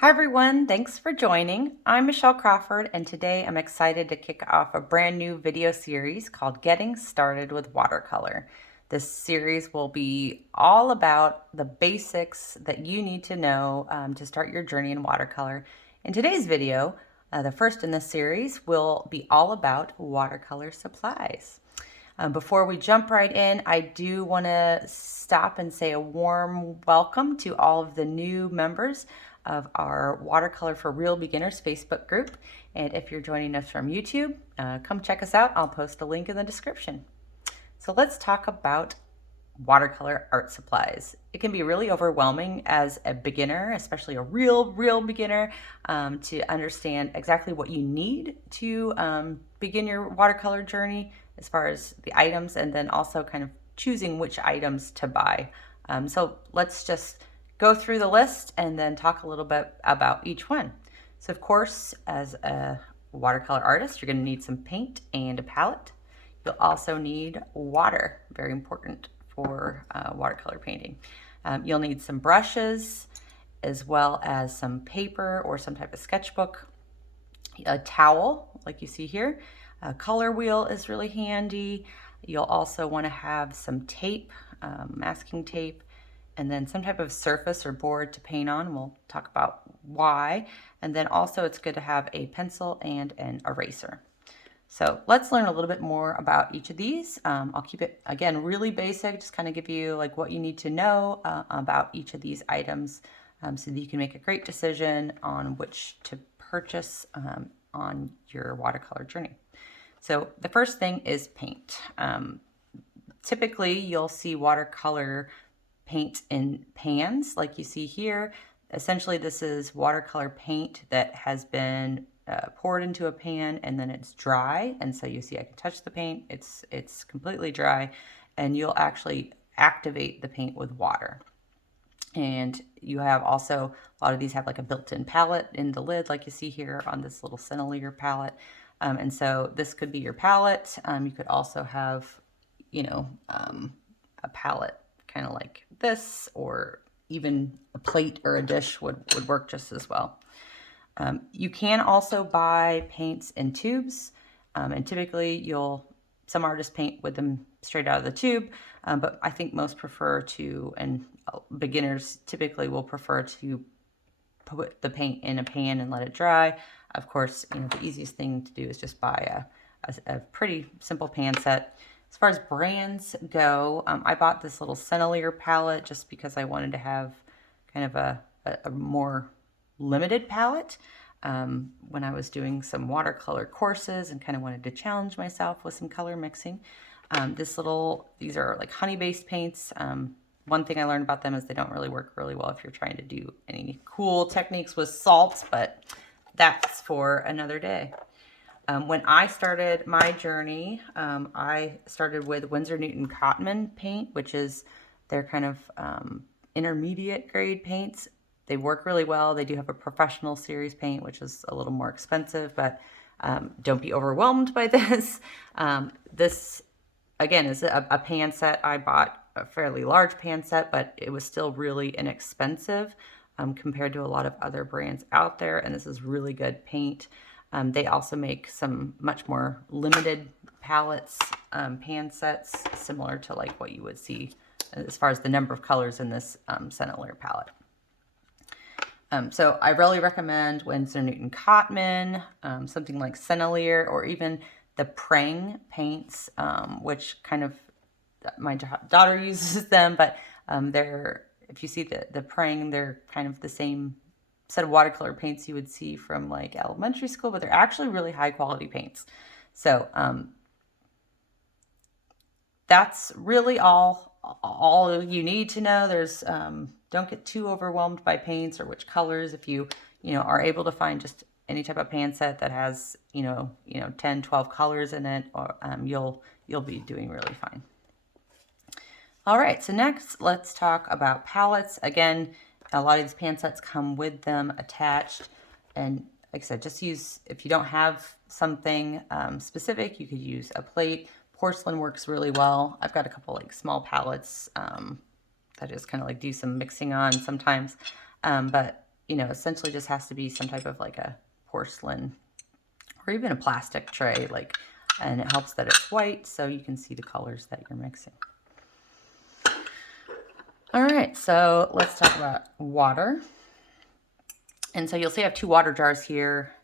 Hi everyone, thanks for joining. I'm Michelle Crawford and today I'm excited to kick off a brand new video series called Getting Started with Watercolor. This series will be all about the basics that you need to know to start your journey in watercolor. In today's video, the first in this series, will be all about watercolor supplies. Before we jump right in, I do want to stop and say a warm welcome to all of the new members of our Watercolor for Real Beginners Facebook group. And if you're joining us from YouTube, come check us out. I'll post a link in the description. So let's talk about watercolor art supplies. It can be really overwhelming as a beginner, especially a real beginner, to understand exactly what you need to begin your watercolor journey as far as the items, and then also kind of choosing which items to buy. So let's just go through the list and then talk a little bit about each one. So of course, as a watercolor artist, you're going to need some paint and a palette. You'll also need water, very important for watercolor painting. You'll need some brushes as well as some paper or some type of sketchbook, a towel like you see here. A color wheel is really handy. You'll also want to have some tape, masking tape, and then some type of surface or board to paint on. We'll talk about why. And then also it's good to have a pencil and an eraser. So let's learn a little bit more about each of these. I'll keep it, again, really basic, just kind of give you like what you need to know about each of these items so that you can make a great decision on which to purchase on your watercolor journey. So the first thing is paint. Typically, you'll see watercolor paint in pans like you see here. Essentially, this is watercolor paint that has been poured into a pan and then it's dry, and so you see I can touch the paint, it's completely dry, and you'll actually activate the paint with water. And you have also, a lot of these have like a built-in palette in the lid like you see here on this little Centiliter palette, and so this could be your palette. You could also have, a palette kind of like this, or even a plate or a dish would work just as well. You can also buy paints in tubes, and typically some artists paint with them straight out of the tube, but I think most prefer to, and beginners typically will prefer to put the paint in a pan and let it dry. Of course, the easiest thing to do is just buy a pretty simple pan set. As far as brands go, I bought this little Centiliter palette just because I wanted to have kind of a more limited palette when I was doing some watercolor courses and kind of wanted to challenge myself with some color mixing. These are like honey-based paints. One thing I learned about them is they don't really work really well if you're trying to do any cool techniques with salts, but that's for another day. When I started my journey, I started with Winsor Newton Cotman paint, which is their kind of intermediate grade paints. They work really well. They do have a professional series paint, which is a little more expensive, but don't be overwhelmed by this. This, again, is a pan set. I bought a fairly large pan set, but it was still really inexpensive compared to a lot of other brands out there, and this is really good paint. They also make some much more limited palettes, pan sets, similar to like what you would see as far as the number of colors in this Centiliter palette. So I really recommend Winsor Newton Cotman, something like Centiliter, or even the Prang paints, which kind of, my daughter uses them, but if you see the Prang, they're kind of the same set of watercolor paints you would see from like elementary school, but they're actually really high quality paints. So that's really all you need to know. There's don't get too overwhelmed by paints or which colors. If you are able to find just any type of pan set that has 10, 12 colors in it, or you'll be doing really fine. All right, so next let's talk about palettes. Again, a lot of these pan sets come with them attached, and like I said, just use, if you don't have something specific, you could use a plate. Porcelain works really well. I've got a couple like small palettes that I just kind of like do some mixing on sometimes, but you know, essentially just has to be some type of like a porcelain or even a plastic tray, like, and it helps that it's white so you can see the colors that you're mixing. All right, so let's talk about water. And so you'll see I have 2 water jars here.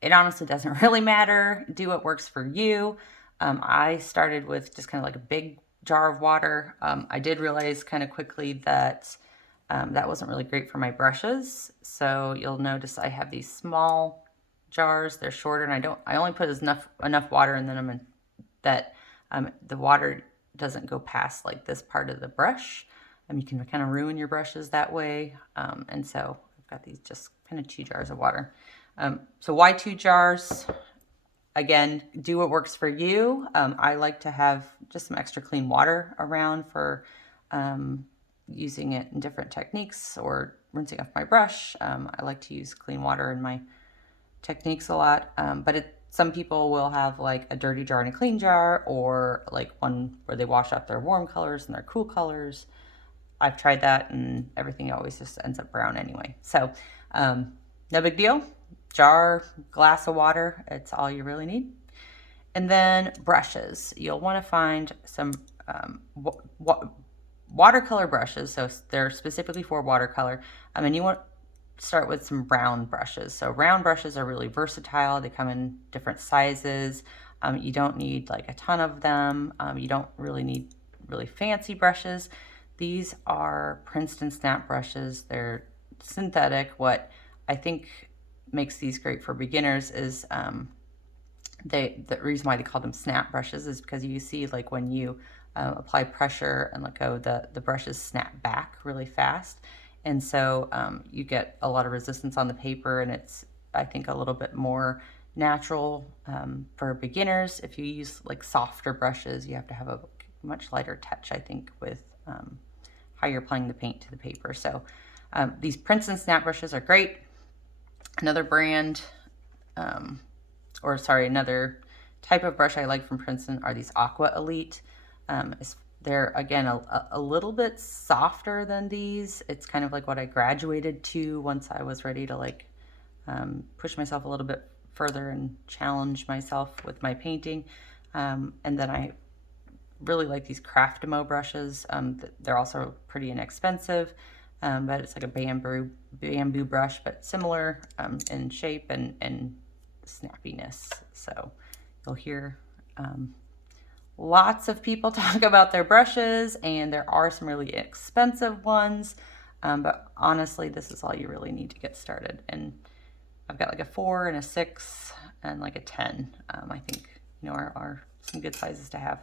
It honestly doesn't really matter. Do what works for you. I started with just kind of like a big jar of water. I did realize kind of quickly that that wasn't really great for my brushes. So you'll notice I have these small jars. They're shorter, and I only put enough water in them that the water doesn't go past like this part of the brush. You can kind of ruin your brushes that way. And so I've got these just kind of 2 jars of water. So why 2 jars? Again, do what works for you. I like to have just some extra clean water around for using it in different techniques or rinsing off my brush. I like to use clean water in my techniques a lot, but some people will have like a dirty jar and a clean jar, or like one where they wash out their warm colors and their cool colors. I've tried that, and everything always just ends up brown anyway. So no big deal. Jar, glass of water, it's all you really need. And then brushes. You'll want to find some watercolor brushes. So they're specifically for watercolor. And you want to start with some round brushes. So round brushes are really versatile. They come in different sizes. You don't need like a ton of them. You don't really need really fancy brushes. These are Princeton snap brushes. They're synthetic. What I think makes these great for beginners is the reason why they call them snap brushes is because you see like when you apply pressure and let go, the brushes snap back really fast. And so you get a lot of resistance on the paper, and it's, I think, a little bit more natural for beginners. If you use like softer brushes, you have to have a much lighter touch, I think, with how you're applying the paint to the paper. So these Princeton snap brushes are great. Another brand, another type of brush I like from Princeton are these Aqua Elite. They're, again, a little bit softer than these. It's kind of like what I graduated to once I was ready to like push myself a little bit further and challenge myself with my painting. And then I really like these Craftimo brushes. They're also pretty inexpensive, but it's like a bamboo brush, but similar in shape and snappiness. So you'll hear lots of people talk about their brushes, and there are some really expensive ones, but honestly, this is all you really need to get started. And I've got like a 4 and a 6 and like a 10. I think, are some good sizes to have.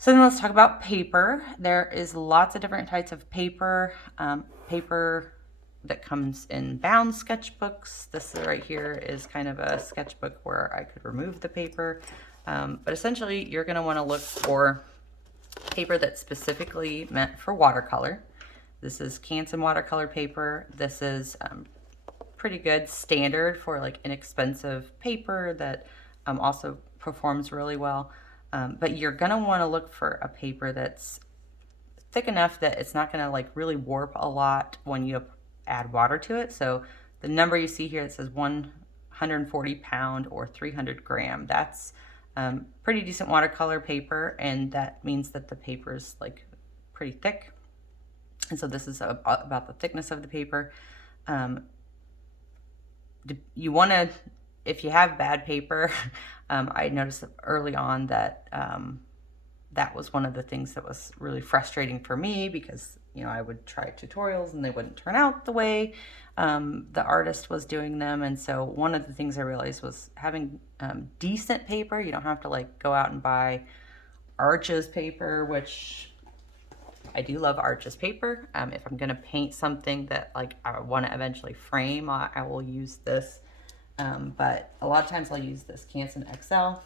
So then let's talk about paper. There is lots of different types of paper. Paper that comes in bound sketchbooks. This right here is kind of a sketchbook where I could remove the paper. But essentially, you're going to want to look for paper that's specifically meant for watercolor. This is Canson watercolor paper. This is pretty good standard for like inexpensive paper that also performs really well. But you're going to want to look for a paper that's thick enough that it's not going to like really warp a lot when you add water to it. So the number you see here, it says 140 pound or 300 gram. That's pretty decent watercolor paper, and that means that the paper is like pretty thick. And so this is about the thickness of the paper. You want to, if you have bad paper, I noticed early on that that was one of the things that was really frustrating for me, because I would try tutorials and they wouldn't turn out the way the artist was doing them. And so one of the things I realized was having decent paper. You don't have to like go out and buy Arches paper, which I do love Arches paper. If I'm going to paint something that like I want to eventually frame, I will use this. But a lot of times I'll use this Canson XL.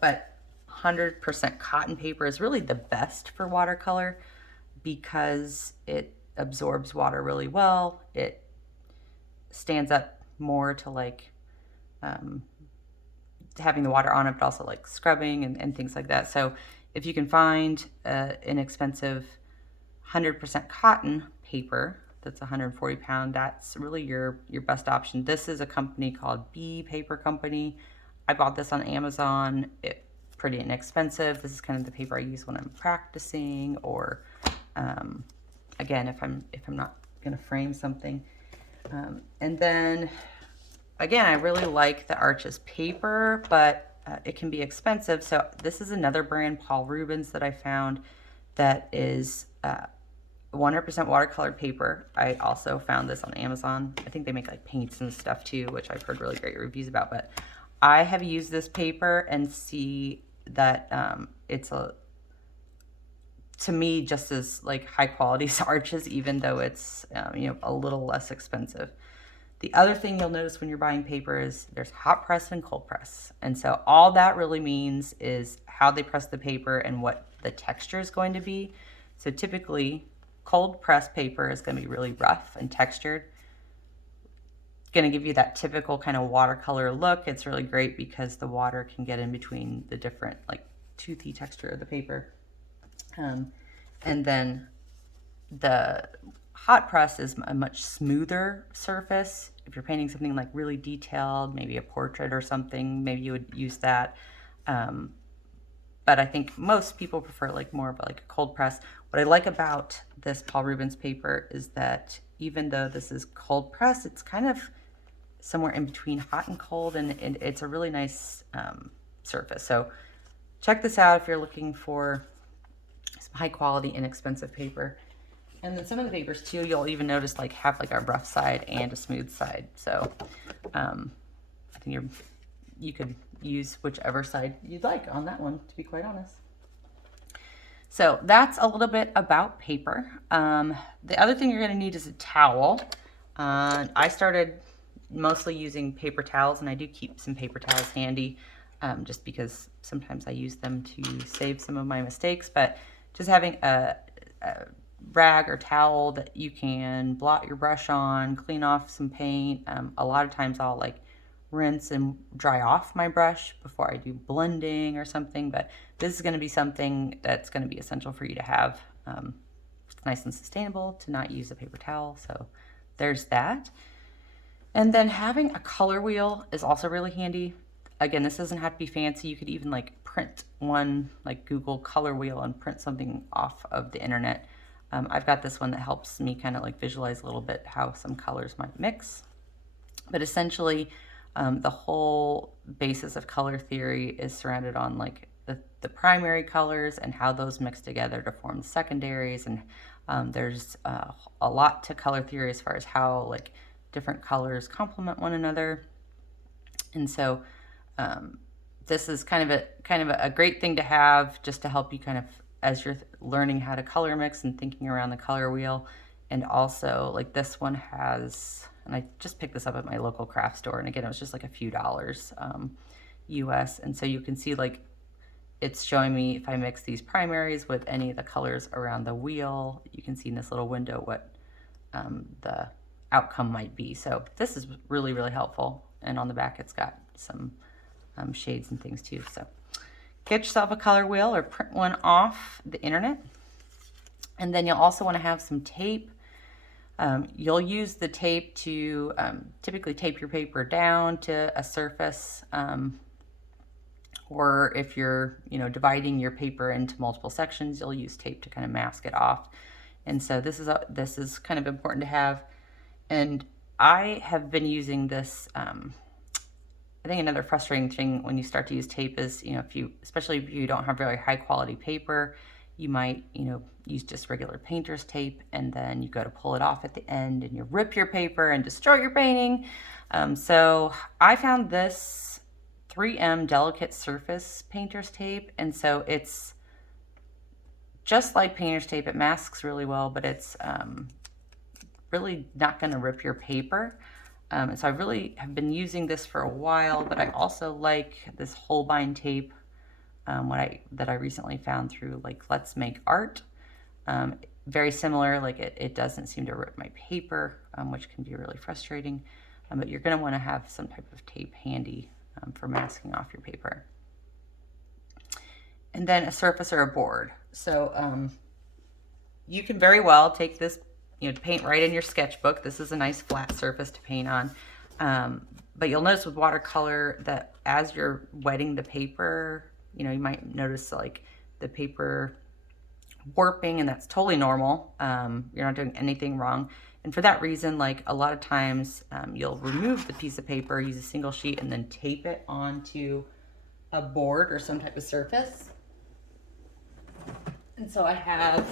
But 100% cotton paper is really the best for watercolor because it absorbs water really well. It stands up more to like having the water on it, but also like scrubbing and things like that. So if you can find inexpensive 100% cotton paper, that's 140 pound, that's really your best option. This is a company called B Paper Company. I bought this on Amazon. It's pretty inexpensive. This is kind of the paper I use when I'm practicing, or again, if I'm not gonna frame something. And then again, I really like the Arches paper, but it can be expensive. So this is another brand, Paul Rubens, that I found that is 100% watercolor paper. I also found this on Amazon. I think they make like paints and stuff too, which I've heard really great reviews about. But I have used this paper and see that it's to me, just as like high quality as Arches, even though it's you know, a little less expensive. The other thing you'll notice when you're buying paper is there's hot press and cold press. And so all that really means is how they press the paper and what the texture is going to be. So typically cold press paper is going to be really rough and textured. It's going to give you that typical kind of watercolor look. It's really great because the water can get in between the different like toothy texture of the paper. And then the hot press is a much smoother surface. If you're painting something like really detailed, maybe a portrait or something, maybe you would use that. But I think most people prefer like more of like a cold press. What I like about this Paul Rubens paper is that even though this is cold press, it's kind of somewhere in between hot and cold, and it's a really nice surface. So check this out if you're looking for some high quality, inexpensive paper. And then some of the papers too, you'll even notice like have like a rough side and a smooth side. So I think you could use whichever side you'd like on that one, to be quite honest. So that's a little bit about paper. The other thing you're gonna need is a towel. I started mostly using paper towels, and I do keep some paper towels handy just because sometimes I use them to save some of my mistakes. But just having a rag or towel that you can blot your brush on, clean off some paint. A lot of times I'll like rinse and dry off my brush before I do blending or something, but this is going to be something that's going to be essential for you to have. It's nice and sustainable to not use a paper towel, so there's that. And then having a color wheel is also really handy. Again, this doesn't have to be fancy. You could even like print one, like Google color wheel, and print something off of the internet. I've got this one that helps me kind of like visualize a little bit how some colors might mix. But essentially, the whole basis of color theory is surrounded on like the primary colors and how those mix together to form the secondaries. And there's a lot to color theory as far as how like different colors complement one another. And so this is kind of a great thing to have just to help you kind of as you're learning how to color mix and thinking around the color wheel. And also like this one has, and I just picked this up at my local craft store, and again it was just like a few dollars US, and so you can see like it's showing me if I mix these primaries with any of the colors around the wheel, you can see in this little window what the outcome might be. So this is really, really helpful, and on the back it's got some shades and things too. So get yourself a color wheel or print one off the internet. And then you'll also want to have some tape. You'll use the tape to typically tape your paper down to a surface, or if you're dividing your paper into multiple sections, you'll use tape to kind of mask it off. And so this is kind of important to have. And I have been using this. I think another frustrating thing when you start to use tape is, especially if you don't have very high quality paper, you might, use just regular painter's tape, and then you go to pull it off at the end and you rip your paper and destroy your painting. So I found this 3M delicate surface painter's tape, and so it's just like painter's tape. It masks really well, but it's really not going to rip your paper. And so I really have been using this for a while, but I also like this Holbein tape that I recently found through like Let's Make Art. Very similar, like it doesn't seem to rip my paper, which can be really frustrating. But you're going to want to have some type of tape handy for masking off your paper. And then a surface or a board. So you can very well take this to paint right in your sketchbook. This is a nice flat surface to paint on. But you'll notice with watercolor that as you're wetting the paper, you might notice like the paper warping, and that's totally normal. You're not doing anything wrong. And for that reason, like a lot of times you'll remove the piece of paper, use a single sheet, and then tape it onto a board or some type of surface. And so I have,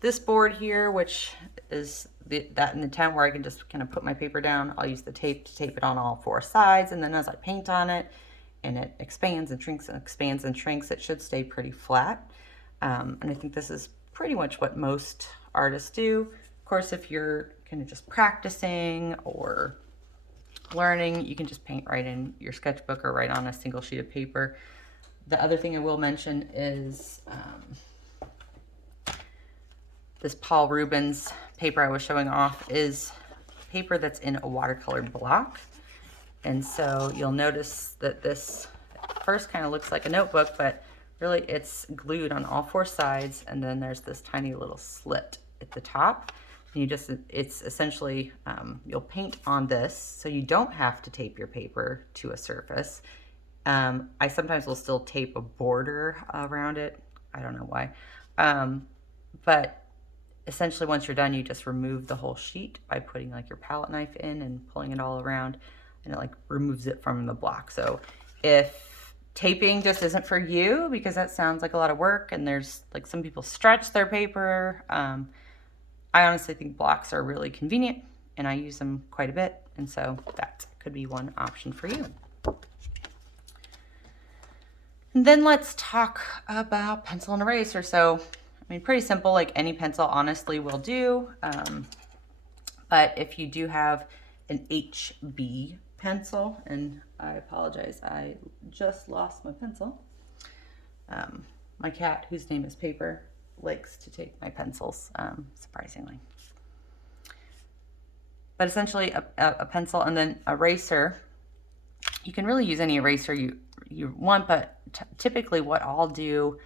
this board here, which is that in the tent where I can just kind of put my paper down. I'll use the tape to tape it on all 4 sides, and then as I paint on it, and it expands and shrinks and expands and shrinks, it should stay pretty flat. And I think this is pretty much what most artists do. Of course, if you're kind of just practicing or learning, you can just paint right in your sketchbook or right on a single sheet of paper. The other thing I will mention is this Paul Rubens paper I was showing off is paper that's in a watercolor block. And so you'll notice that this at first kind of looks like a notebook, but really it's glued on all 4 sides, and then there's this tiny little slit at the top. And it's essentially, you'll paint on this, so you don't have to tape your paper to a surface. I sometimes will still tape a border around it. I don't know why. But essentially once you're done, you just remove the whole sheet by putting like your palette knife in and pulling it all around, and it like removes it from the block. So if taping just isn't for you, because that sounds like a lot of work, and there's like some people stretch their paper, I honestly think blocks are really convenient, and I use them quite a bit, and so that could be one option for you. And then let's talk about pencil and eraser. So, I mean, pretty simple, like any pencil honestly will do, but if you do have an HB pencil, and I apologize, I just lost my pencil. My cat, whose name is Paper, likes to take my pencils, surprisingly. But essentially a pencil and then eraser. You can really use any eraser you want, but typically what I'll do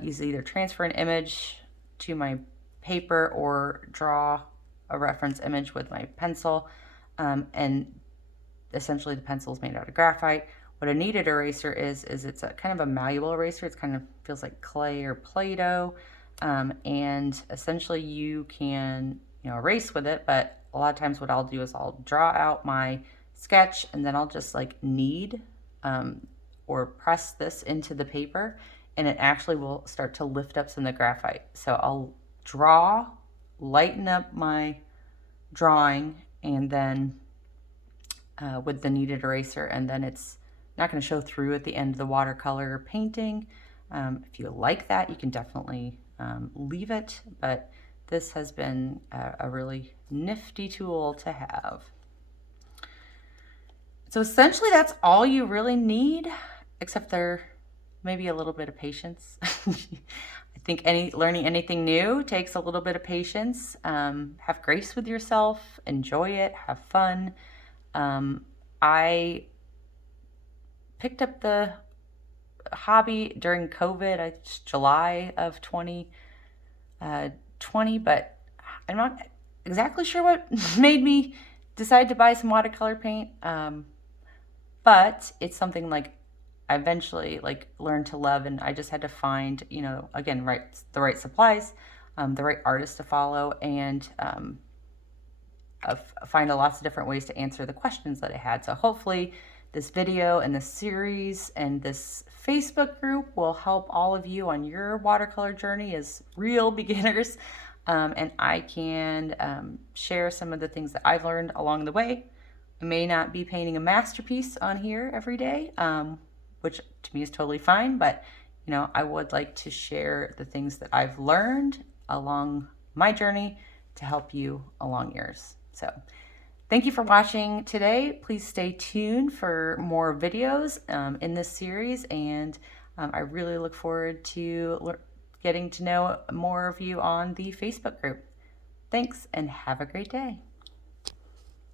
is either transfer an image to my paper or draw a reference image with my pencil, and essentially the pencil is made out of graphite. What a kneaded eraser is it's a kind of a malleable eraser. It's kind of feels like clay or Play-Doh, and essentially you can erase with it, but a lot of times what I'll do is I'll draw out my sketch, and then I'll just like knead or press this into the paper, and it actually will start to lift up some of the graphite. So I'll draw, lighten up my drawing, and then with the kneaded eraser, and then it's not going to show through at the end of the watercolor painting. If you like that, you can definitely leave it, but this has been a really nifty tool to have. So essentially that's all you really need, except there maybe a little bit of patience. I think learning anything new takes a little bit of patience. Have grace with yourself, enjoy it, have fun. I picked up the hobby during COVID, July of 2020, but I'm not exactly sure what made me decide to buy some watercolor paint. But it's something like I eventually learned to love, and I just had to find, again, the right supplies, the right artist to follow, and find lots of different ways to answer the questions that I had. So hopefully this video and this series and this Facebook group will help all of you on your watercolor journey as real beginners. And I can share some of the things that I've learned along the way. I may not be painting a masterpiece on here every day, which to me is totally fine, but I would like to share the things that I've learned along my journey to help you along yours. So thank you for watching today. Please stay tuned for more videos in this series, and I really look forward to getting to know more of you on the Facebook group. Thanks, and have a great day.